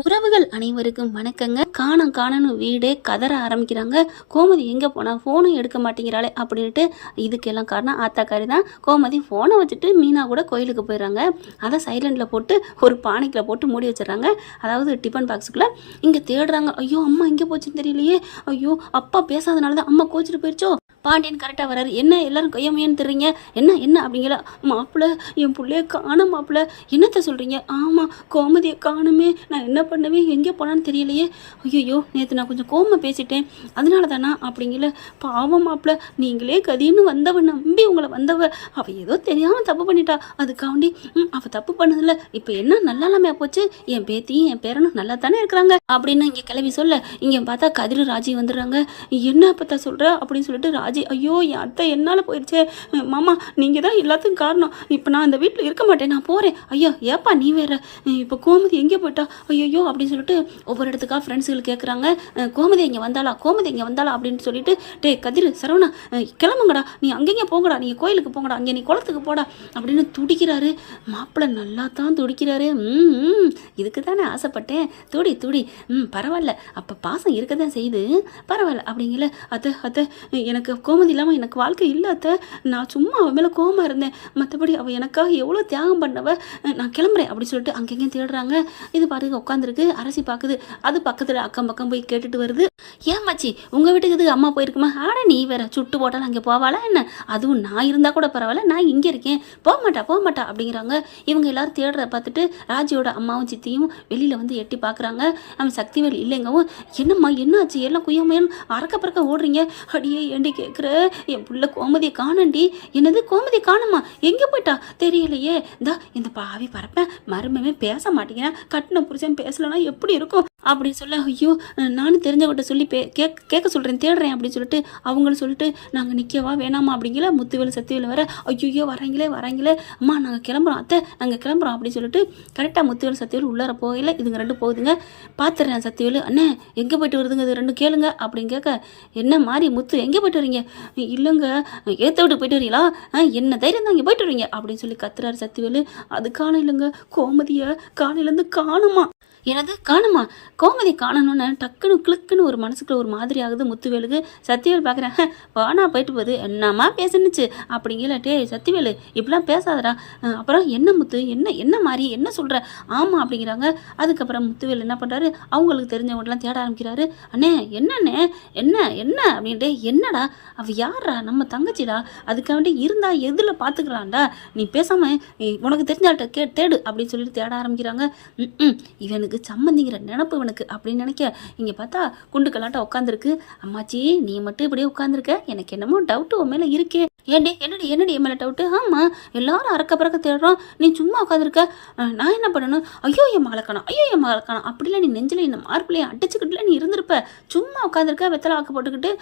உறவுகள் அனைவருக்கும் வணக்கங்க. காணம் காணன்னு வீடே கதற ஆரம்பிக்கிறாங்க. கோமதி எங்கே போனா, ஃபோனும் எடுக்க மாட்டேங்கிறாளே அப்படின்ட்டு. இதுக்கெல்லாம் காரணம் ஆத்தாக்காரி தான். கோமதி ஃபோனை வச்சுட்டு மீனா கூட கோயிலுக்கு போயிடுறாங்க. அதை சைலண்டில் போட்டு ஒரு பானைக்கில் போட்டு மூடி வச்சிடறாங்க. அதாவது டிஃபன் பாக்ஸுக்குள்ளே. இங்கே தேடுறாங்க. ஐயோ அம்மா எங்கே போச்சுன்னு தெரியலையே. ஐயோ அப்பா பேசாதனால தான் அம்மா கோச்சிட்டு போயிடுச்சோ. பாண்டியன் கரெக்டாக வர்றாரு. என்ன எல்லாரும் கையமையன்னு தெரியுங்க, என்ன என்ன அப்படிங்கிற. மாப்பிள்ளை என் பிள்ளைய காணும் மாப்பிள்ளை. என்னத்தை சொல்கிறீங்க? ஆமாம் கோமதியை காணுமே, நான் என்ன பண்ணுவேன், எங்கே போனான்னு தெரியலையே. ஐயோ நேற்று நான் கொஞ்சம் கோமா பேசிட்டேன், அதனால தானா அப்படிங்கிற. பாவம் மாப்பிள்ளை, நீங்களே கதின்னு வந்தவ, நம்பி உங்களை வந்தவ, அவள் ஏதோ தெரியாமல் தப்பு பண்ணிட்டா. அதுக்காண்டி அவள் தப்பு பண்ணதில்ல, இப்போ என்ன நல்லாமே போச்சு, என் பேத்தியும் என் பேரனும் நல்லா தானே இருக்கிறாங்க அப்படின்னு இங்கே கிளம்பி சொல்ல, இங்கே பார்த்தா கதிர் ராஜி வந்துடுறாங்க. என்ன அப்பத்தா சொல்கிற அப்படின்னு சொல்லிட்டு ராஜி, ஐயோ என் அத்தை என்னால் போயிடுச்சே மாமா, நீங்கள் தான் எல்லாத்துக்கும் காரணம், இப்போ நான் இந்த வீட்டில் இருக்க மாட்டேன், நான் போகிறேன். ஐயோ ஏப்பா நீ வேற, இப்போ கோமதி எங்கே போயிட்டா ஐயோ அப்படின்னு சொல்லிட்டு ஒவ்வொரு இடத்துக்காக ஃப்ரெண்ட்ஸுகள் கேட்குறாங்க. கோமதி இங்கே வந்தாளா, கோமதி இங்கே வந்தாளா அப்படின்னு சொல்லிட்டு, டே கதிர் சரவணா கிளம்புங்கடா, நீ அங்கேயே போங்கடா, நீங்கள் கோயிலுக்கு போங்கடா, அங்கே நீ குளத்துக்கு போடா அப்படின்னு துடிக்கிறாரு. மாப்பிள்ளை நல்லா தான் துடிக்கிறாரு. இதுக்கு தானே ஆசைப்பட்டேன், துடி துடி, பரவாயில்ல, அப்போ பாசம் இருக்க தான் செய்யுது, பரவாயில்ல அப்படிங்கல. அத்தை அத்தை எனக்கு கோமதி இல்லாமல் எனக்கு வாழ்க்கை இல்லை அத்தை, நான் சும்மா அவன் மேலே கோவமாக இருந்தேன், மற்றபடி அவள் எனக்காக எவ்வளோ தியாகம் பண்ணவ, நான் கிளம்புறேன் அப்படின்னு சொல்லிட்டு அங்கேயும் தேடுறாங்க. இது பாருங்க உட்காந்துருக்கு, அரசி பார்க்குது. அது பக்கத்தில் அக்கம் பக்கம் போய் கேட்டுட்டு வருது. ஏமாச்சி உங்கள் வீட்டுக்கு இதுக்கு அம்மா போயிருக்குமா? ஆட நீ வேற, சுட்டு போட்டாலும் அங்கே போவாளா என்ன, அதுவும் நான் இருந்தால் கூட பரவாயில்ல, நான் இங்கே இருக்கேன், போக மாட்டா அப்படிங்கிறாங்க. இவங்க எல்லாரும் தேடுற பார்த்துட்டு ராஜியோட அம்மாவும் சித்தியும் வெளியில் வந்து எட்டி பார்க்குறாங்க. அவன் சக்திவேல் இல்லைங்கவும், என்னம்மா என்னாச்சு, எல்லாம் குயமையன் அறக்க பறக்க ஓடுறீங்க, அடியே ஏண்டி கேட்குற, என் புள்ள கோமதியை காணண்டி. என்னது கோமதியை காணுமா, எங்கே போயிட்டா தெரியலையே, இந்த பாவி பரப்பேன் மருமவே பேச மாட்டேங்கிறேன், கட்டின புருஷன் பேசலன்னா எப்படி இருக்கும் அப்படின்னு சொல்ல, ஐயோ நானும் தெரிஞ்சவங்கிட்ட சொல்லி கேட்க சொல்கிறேன், தேடுறேன் அப்படின்னு சொல்லிட்டு அவங்களும் சொல்லிட்டு, நாங்கள் நிற்கவா வேணாமா அப்படிங்கிற. முத்துவேல் சத்திவேல் வர, ஐயோ வராங்களே அம்மா நாங்கள் கிளம்புறோம் அத்தை, நாங்கள் கிளம்புறோம் அப்படின்னு சொல்லிட்டு கரெக்டாக முத்துவேல் சத்திவேல் உள்ளார போகல. இதுங்க ரெண்டு போகுதுங்க. பார்த்துறேன் சத்திவேல், அண்ணே எங்கே போயிட்டு வருதுங்க இது ரெண்டு கேளுங்க அப்படின்னு கேட்க, என்ன மாதிரி முத்து எங்கே போயிட்டு வரீங்க? இல்லைங்க ஏற்ற விட்டு போயிட்டு வரீங்களா, என்ன தைரியம் தான் இங்கே போயிட்டு வரீங்க அப்படின்னு சொல்லி கத்துறாரு சத்திவேல். அது காணும் இல்லைங்க, கோமதியை காலையிலேருந்து காணுமா. எனது காணுமா, கோமதி காணணும்னு டக்குன்னு கிளுக்குன்னு ஒரு மனசுக்குள்ள ஒரு மாதிரி ஆகுது முத்துவேலுக்கு. சத்திவேல் பார்க்குறேன், வானா போயிட்டு போகுது, என்னம்மா பேசுனுச்சு அப்படிங்கிற. டே சத்திவேலு இப்படிலாம் பேசாதடா. அப்புறம் என்ன முத்து, என்ன மாதிரி என்ன சொல்கிற? ஆமாம் அப்படிங்கிறாங்க. அதுக்கப்புறம் முத்துவேல் என்ன பண்ணுறாரு, அவங்களுக்கு தெரிஞ்சவங்களாம் தேட ஆரம்பிக்கிறாரு. அண்ணே என்னண்ணே என்ன அப்படின்ட்டு. என்னடா அவள் யாரா, நம்ம தங்கச்சிடா, அதுக்காண்டி இருந்தா எதில் பார்த்துக்கலாம்டா, நீ பேசாமல் உனக்கு தெரிஞ்சால்கிட்ட தேடு அப்படின்னு சொல்லிட்டு தேட ஆரம்பிக்கிறாங்க. இவனுக்கு சம்மந்திங்கிற நினப்பு இவனுக்கு அப்படின்னு நினைக்க, இங்கே பார்த்தா குண்டு கலாட்ட உட்காந்துருக்கு. அம்மாச்சி நீ மட்டும் இப்படியே உட்காந்துருக்க, எனக்கு என்னமோ டவுட்டு உன் மேலே இருக்கே. என்னடி என் மேலே டவுட்டு? ஆமாம் எல்லாரும் அறக்க பறக்க தேடுறோம், நீ சும்மா உட்காந்துருக்க, நான் என்ன பண்ணணும்? ஐயோ என் மகளை காணோம் அப்படிலாம் நீ நெஞ்சில் இந்த மார்பிளையும் அடிச்சுக்கிட்டுல நீ இருந்திருப்ப, சும்மா உட்காந்துருக்க வெத்தலை ஆக்க போட்டுக்கிட்டு.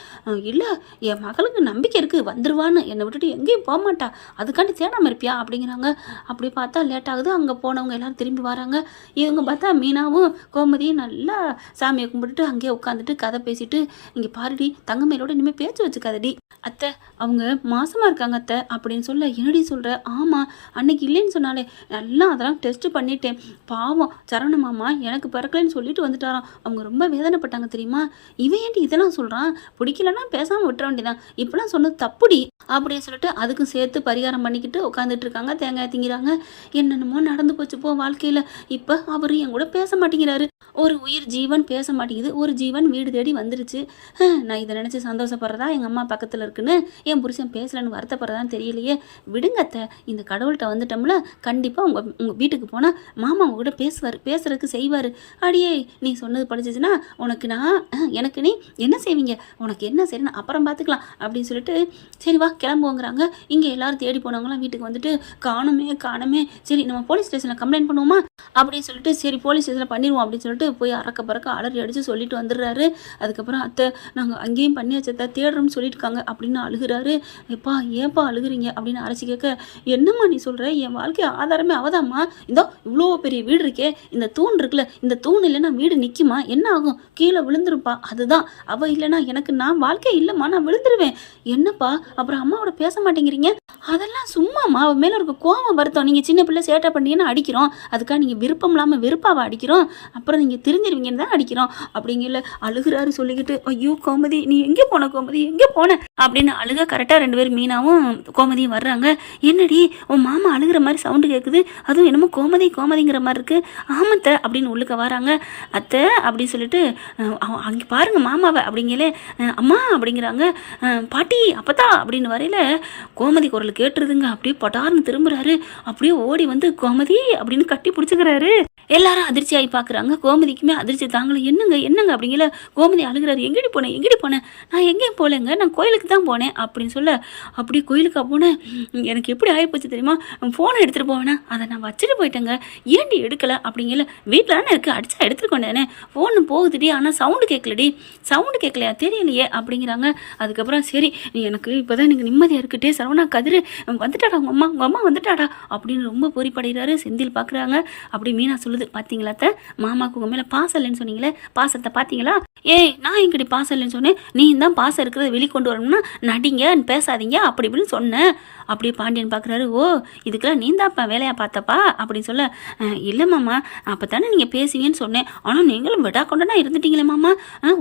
இல்லை என் மகளுக்கு நம்பிக்கை இருக்குது, வந்துடுவான்னு, என்னை விட்டுட்டு எங்கேயும் போக மாட்டா, அதுக்காண்டி தேடாமல் இருப்பியா அப்படிங்கிறாங்க. அப்படி பார்த்தா லேட் ஆகுது. அங்கே போனவங்க எல்லாரும் திரும்பி வராங்க. இவங்க பார்த்தா மீனாவும் கோமதியும் நல்லா சாமியை கும்பிட்டுட்டு அங்கேயே உட்காந்துட்டு கதை பேசிட்டு, இங்கே பாருடி தங்கமேலோட இனிமேல் பேச்சு வச்சுக்காதடி, அத்தை அவங்க மாசமாக இருக்காங்க அத்தை அப்படின்னு சொல்ல. என்னடி சொல்கிற? ஆமாம் அன்னைக்கு இல்லைன்னு சொன்னாலே, எல்லாம் அதெல்லாம் டெஸ்ட் பண்ணிட்டேன், பாவம் சரவண மாமா எனக்கு பிறக்கலைன்னு சொல்லிட்டு வந்துட்டாராம், அவங்க ரொம்ப வேதனைப்பட்டாங்க தெரியுமா. இவன் ஏன்டி இதெல்லாம் சொல்கிறான், பிடிக்கலன்னா பேசாமல் விட்டுற வேண்டியதான், இப்படிலாம் சொன்னது தப்புடி அப்படின்னு சொல்லிட்டு அதுக்கும் சேர்த்து பரிகாரம் பண்ணிக்கிட்டு உட்காந்துட்டு இருக்காங்க. தேங்காய் திங்கிறாங்க. என்னென்னமோ நடந்து போச்சு போ வாழ்க்கையில். இப்போ அவர் என் கூட பேச மாட்டேங்கிறாரு. ஒரு உயிர் ஜீவன் பேச மாட்டேங்குது, ஒரு ஜீவன் வீடு தேடி வந்துருச்சு. நான் இதை நினச்சி சந்தோஷப்படுறதா, எங்கள் அம்மா பக்கத்தில் இருக்குன்னு என் புருஷன் பேசலன்னு வருத்தப்படுறதான்னு தெரியலையே. விடுங்கத்த, இந்த கடவுள்கிட்ட வந்துட்டோம்ல, கண்டிப்பாக உங்கள் வீட்டுக்கு போனால் மாமா உங்க கூட பேசுறதுக்கு செய்வார். அடியே நீ சொன்னது படிச்சிச்சுன்னா எனக்கு நீ என்ன செய்வீங்க, உனக்கு என்ன சரி நான் அப்புறம் பார்த்துக்கலாம் அப்படின்னு சொல்லிட்டு, சரி வா கிளம்புவோங்கிறாங்க. இங்கே எல்லாரும் தேடி போனவங்களாம் வீட்டுக்கு வந்துட்டு காணுமே, சரி நம்ம போலீஸ் ஸ்டேஷனில் கம்ப்ளைண்ட் பண்ணுவோமா அப்படின்னு சொல்லிட்டு, சரி போலீஸ் ஸ்டேஷனில் பண்ணிடுவோம் அப்படின்னு சொல்லிட்டு போய் அறக்க பறக்க அலறி அடித்து சொல்லிட்டு வந்துடுறாரு. அதுக்கப்புறம் அத்தை நாங்கள் அங்கேயும் பண்ணியாச்சத்தை தேடுறோம்னு சொல்லியிருக்காங்க அப்படின்னு அழுகிறாரு. எப்பா அப்பா ஏன்பா அழுகுறீங்க அப்படின்னு அரசி கேட்க, என்னம்மா நீ சொல்கிற, என் வாழ்க்கை ஆதாரமே அவதாம்மா, இதோ இவ்வளோ பெரிய வீடு இருக்கே, இந்த தூண் இருக்குல்ல, இந்த தூண் இல்லைன்னா வீடு நிற்குமா, என்ன ஆகும், கீழே விழுந்துருப்பா, அதுதான் அவள் இல்லைன்னா எனக்கு நான் வாழ்க்கை இல்லைம்மா, நான் விழுந்துருவேன். என்னப்பா அப்புறம் அம்மாவோட பேச மாட்டேங்கிறீங்க, அதெல்லாம் சும்மாம்மா, அவள் மேலே இருக்க கோவம் வருத்தம், நீங்கள் சின்ன பிள்ளை சேட்டை பண்ணீங்கன்னா அடிக்கிறோம், அதுக்காக நீங்கள் விருப்பம் இல்லாமல் வெறுப்பாவை அடிக்கிறோம், அப்புறம் நீங்கள் தெரிஞ்சிருவீங்கன்னு தான் அடிக்கிறோம் அப்படிங்கல அழுகிறாரு. சொல்லிக்கிட்டு, ஐயோ கோமதி நீ எங்கே போன, கோமதி எங்கே போன அப்படின்னு அழுக. கரெக்டாக 2 பேரும் மீனாவும் கோமதியும் வர்றாங்க. என்னடி உன் மாமா அழுகிற மாதிரி சவுண்டு கேட்குது, அதுவும் என்னமோ கோமதிங்கிற மாதிரி இருக்குது. ஆமத்தை அப்படின்னு உள்ளுக்க வராங்க. அத்தை அப்படின்னு சொல்லிட்டு, அங்கே பாருங்க மாமாவை அப்படிங்கலே, அம்மா அப்படிங்கிறாங்க. பாட்டி அப்பத்தா அப்படின்னு வரையில கோமதி குரல் கேட்டுருதுங்க. அப்படியே பட்டார்னு திரும்புறாரு. அப்படியே ஓடி வந்து கோமதி அப்படின்னு கட்டி பிடிச்சிக்கிறாரு. எல்லாரும் அதிர்ச்சி ஆகி பார்க்குறாங்க. கோமதிக்குமே அதிர்ச்சி தாங்கலை. என்னங்க அப்படிங்கல கோமதி அழுகிறாரு. எங்கடி போனேன், நான் எங்கேயும் போகலைங்க, நான் கோயிலுக்கு தான் போனேன் அப்படின்னு சொல்ல, அப்படி கோயிலுக்கு போனேன், எனக்கு எப்படி ஆகிப்போச்சு தெரியுமா, ஃபோனை எடுத்துகிட்டு போவேனா, அதை நான் வச்சுட்டு போயிட்டேங்க, ஏன்டி எடுக்கலை அப்படிங்கல, வீட்டில் தானே இருக்குது, அடிச்சா எடுத்துகிட்டு கொண்டேனே, ஃபோனு போகுதுடி, ஆனால் சவுண்டு கேட்கலையா தெரியலையே அப்படிங்கிறாங்க. அதுக்கப்புறம் சரி நீ எனக்கு இப்போ தான் எனக்கு நிம்மதியாக இருக்குட்டே, சரவணா கதிர் வந்துட்டாடா, உங்கள் அம்மா வந்துட்டாடா அப்படின்னு ரொம்ப பொறிப்படைகிறாரு. செந்தில் பார்க்குறாங்க. அப்படி மீனா சொல்லுது, பார்த்தீங்களா அத்தை, மாமாவுக்கு உங்கள் மேலே பாசம் இல்லைன்னு சொன்னீங்களே, பாசத்தை பார்த்தீங்களா, ஏய் நான் எங்கடி பாசம் இல்லைன்னு சொன்னேன், நீ தான் பாசம் இருக்கிறத வெளிக்கொண்டு வரணும்னா நடிங்க பேசாதீங்க அப்படி இப்படின்னு சொன்னேன். அப்படியே பாண்டியன் பார்க்குறாரு. ஓ இதுக்கெல்லாம் நீ தான்ப்பா வேலையாக பார்த்தப்பா அப்படின்னு சொல்ல, இல்லை மாமா அப்போ தானே நீங்கள் பேசுவீங்கன்னு சொன்னேன், ஆனால் நீங்களும் விடா கொண்டனா இருந்துட்டீங்களே மாமா,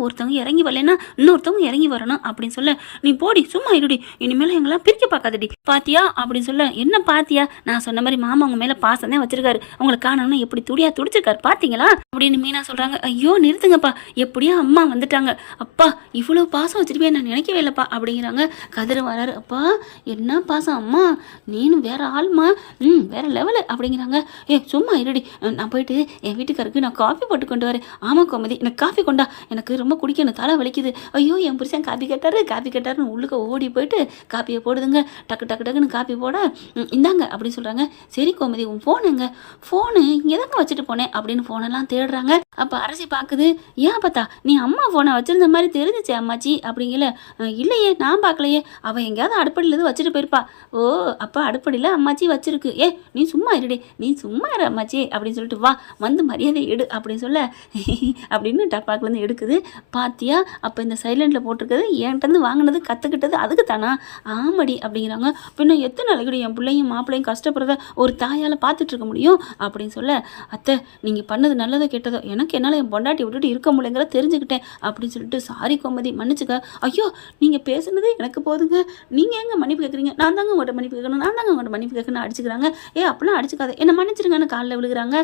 ஒருத்தவங்க இறங்கி வரலன்னா இன்னொருத்தவங்க இறங்கி வரணும் அப்படின்னு சொல்ல, நீ போடி சும்மா இருடி, இனிமேல் எங்கெல்லாம் பிரிக்க பார்க்காதடி, பாத்தியா அப்படின்னு சொல்ல, என்ன பாத்தியா, நான் சொன்ன மாதிரி மாமா உங்க மேலே பாசம் தான் வச்சிருக்காரு, உங்களை காணணும்னா எப்படி துடிச்சிருக்காரு பார்த்தீங்களா அப்படின்னு மீனா சொல்கிறாங்க. ஐயோ நிறுத்துங்கப்பா, எப்படியா அம்மா வந்துட்டாங்க, அப்பா இவ்வளோ பாசம் வச்சுருப்பே நான் நினைக்கவே இல்லைப்பா அப்படிங்கிறாங்க. கதிர வராரு. அப்பா என்ன பாசம் அம்மா, நீனும் வேற ஆள்மா, வேற லெவலு அப்படிங்கிறாங்க. சும்மா இருடி, நான் போயிட்டு என் வீட்டுக்காருக்கு நான் காஃபி போட்டு கொண்டு வரேன். ஆமாம் கோமதி எனக்கு காஃபி கொண்டா, எனக்கு ரொம்ப குடிக்கணும், தலை வலிக்குது. ஐயோ என் புருஷன் காஃபி கேட்டாருன்னு உள்ளுக்க ஓடி போயிட்டு காப்பியை போடுதுங்க. டக்குன்னு காஃபி போட, இந்தாங்க அப்படின்னு சொல்கிறாங்க. சரி கோமதி உன் ஃபோனு இங்கே தாங்க வச்சுட்டு போனேன் அப்படின்னு ஃபோனெல்லாம் தேடுறாங்க. அப்போ அரசி பார்க்குது. ஏன் பார்த்தா நீ அம்மா ஃபோனை வச்சுருந்த மாதிரி தெரிஞ்சிச்சு அம்மாச்சி அப்படிங்கல, இல்லையே நான் பார்க்கலையே, அவள் எங்கேயாவது அடுப்படியிலேருந்து வச்சுட்டு போயிருப்பா. ஓ அப்போ அடுப்படியில் அம்மாச்சி வச்சிருக்கு. நீ சும்மா இரு அம்மாச்சி அப்படின்னு சொல்லிட்டு வா வந்து மரியாதை எடு அப்படின்னு சொல்ல, அப்படின்னு டப்பாக்குலேருந்து எடுக்குது. பாத்தியா அப்போ இந்த சைலண்டில் போட்டிருக்கிறது என்கிட்டருந்து வாங்கினது கற்றுக்கிட்டது அதுக்கு தானா, ஆமடி அப்படிங்கிறாங்க. பின்ன எத்தனை நாளைக்கு என் பிள்ளையும் மாப்பிள்ளையும் கஷ்டப்படுறத ஒரு தாயால் பார்த்துட்டு இருக்க முடியும் அப்படின்னு சொல்ல, அத்தை நீங்கள் பண்ணது நல்லதோ கெட்டதோ எனக்கு என்னால் என் பொண்டாட்டி விட்டுட்டு இருக்க முடியலைங்கிற தெரிஞ்சுக்கிட்டேன் அப்படின்னு சொல்லிட்டு, சாரி கோமதி மன்னிச்சுக்க, ஐயோ நீங்கள் பேசுனது எனக்கு போதுங்க, நீங்கள் எங்கே மன்னிப்பு கேட்குறீங்க, நான் தாங்க உங்கள்கிட்ட மன்னிப்பு கேட்கணும் அடிச்சுக்கிறாங்க. அப்படிலாம் அடிச்சுக்காத என்ன மன்னிச்சிருங்கன்னு காலில் விழுகிறாங்க.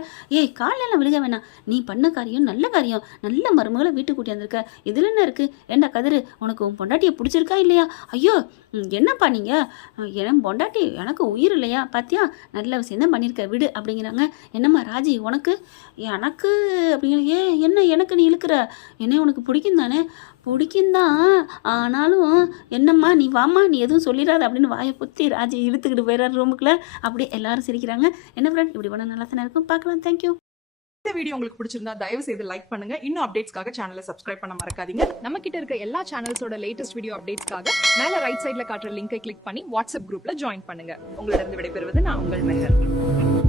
காலிலெல்லாம் விழுக வேணாம், நீ பண்ண காரியம் நல்ல மருமகளை வீட்டுக்கு கூட்டி வந்திருக்க, இதில் என்ன இருக்குது, ஏண்டா கதிரு உனக்கு உன் பொண்டாட்டியை பிடிச்சிருக்கா இல்லையா, ஐயோ என்னப்பா நீங்கள், என் பொண்டாட்டி எனக்கு உயிர் இல்லையா, பார்த்தியா நல்ல விஷயம் தான் பண்ணியிருக்க விடு அப்படிங்கிறாங்க. என்னம்மா ராஜி உனக்கு, எனக்கு அப்படிங்கிற, என்ன எனக்கு நீ இழுக்கிற, என்ன உனக்கு பிடிக்கும் தானே, பிடிக்கும் தான், ஆனாலும் என்னம்மா நீ வாம்மா நீ எதுவும் சொல்லிடாது அப்படின்னு வாயை புத்தி ராஜி இழுத்துக்கிட்டு போயிடுறாரு ரூமுக்குள்ளே. அப்படியே எல்லாரும் சிரிக்கிறாங்க. என்ன ஃப்ரெண்ட் இப்படி பண்ண நல்லா தானே இருக்கும், பார்க்கலாம். தேங்க்யூ. இந்த வீடியோ உங்களுக்கு பிடிச்சிருந்தா தயவு செய்து லைக் பண்ணுங்க. இன்னும் அப்டேட்ஸ்க்காக சேனலை சப்ஸ்கிரைப் பண்ண மறக்காதீங்க. நம்ம கிட்ட இருக்க எல்லா சேனல்ஸோட லேட்டஸ்ட் வீடியோ அப்டேட்ஸ்க்காக மேல ரைட் சைடுல காட்டுற லிங்கை கிளிக் பண்ணி வாட்ஸ்அப் குரூப்ல ஜாயின் பண்ணுங்க. உங்களிடம் விடைபெறுவது நான் உங்கள் மெஹர்.